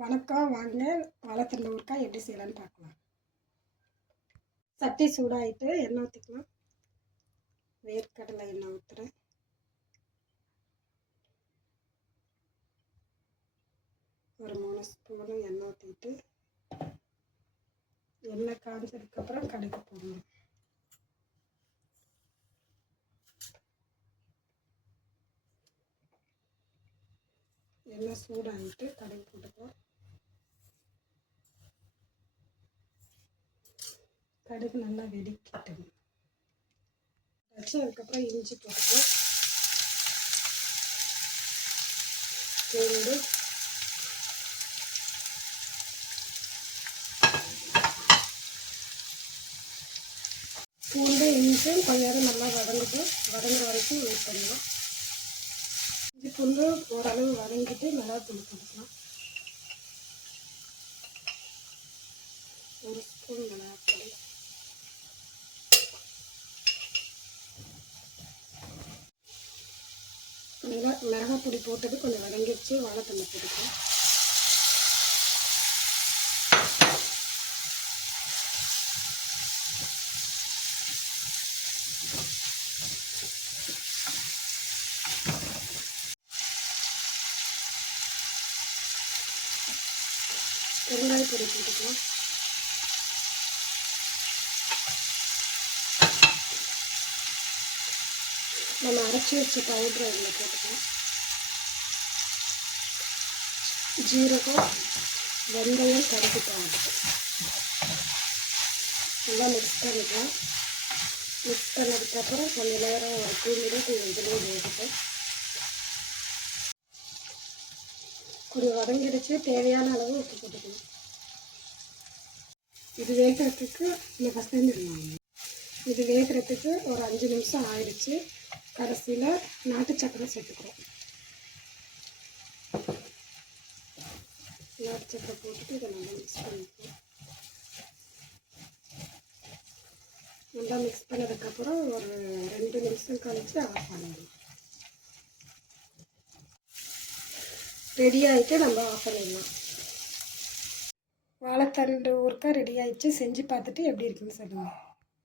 வணக்கம். வாங்க வாழைத்தண்டு ஊறுகாய் எப்படி செய்யலான்னு பார்க்கலாம். சட்டி சூடாகிட்டு எண்ணெய் ஊற்றிக்கலாம். வேர்க்கடலை எண்ணெய் ஊற்றுறேன். ஒரு 3 ஸ்பூனு எண்ணெய் ஊற்றிட்டு எண்ணெய் காய்ஞ்சதுக்கப்புறம் கடுகு போடணும். எண்ணெய் சூடாகிட்டு கடுகு போட்டுக்கலாம். கடுகு நல்லா வெடிக்கிட்டணும். வச்சு அதுக்கப்புறம் இஞ்சி போட்டுக்கலாம். பூண்டு, இஞ்சியும் கொஞ்ச நேரம் நல்லா வதங்குற வரைக்கும் வெயிட் பண்ணலாம். இஞ்சி பூண்டு ஓரளவு வதங்கிட்டு மிளகாத்தூள் போட்டுக்கலாம். 1 ஸ்பூன் மிளகாத்தூள், மிளகாப்பொடி போட்டது கொஞ்சம் வதங்கிடுச்சு. வாழைத்தண்டை போட்டுக்கலாம். பெருங்காய பொடி போட்டுக்கலாம். நம்ம அரைச்சி வச்ச பவுடர் அதில் போட்டுக்கலாம். ஜீரகம், வெந்தயம், கடுகு பவுடர் நல்லா மிக்ஸ் பண்ணிக்கலாம். மிக்ஸ் பண்ணதுக்கப்புறம் கொஞ்சம் நேரம் ஒரு 2 மினிட் இதுலேயே வேகட்டும். கொஞ்சம் வதங்கிடுச்சு. தேவையான அளவு உப்பு போட்டுக்கணும். இது வேகிறதுக்கு இல்லை ஃபஸ்ட் இருந்துருவாங்க. இது வேகிறதுக்கு ஒரு 5 நிமிஷம் ஆயிடுச்சு. கடைசியில் நாட்டு சக்கரை சேர்த்துக்கிறோம். நாட்டு சக்கரை போட்டுட்டு இதை நல்லா மிக்ஸ் பண்ணிக்கலாம். நல்லா மிக்ஸ் பண்ணதுக்கப்புறம் ஒரு 2 நிமிஷம் கழித்து ஆஃப் பண்ணிடலாம். ரெடி ஆகிட்டு நம்ம ஆஃப் பண்ணிடலாம். வாழைத்தண்டு ஊறுகாய் ரெடி ஆகிடுச்சு. செஞ்சு பார்த்துட்டு எப்படி இருக்குன்னு சொல்லுங்கள்.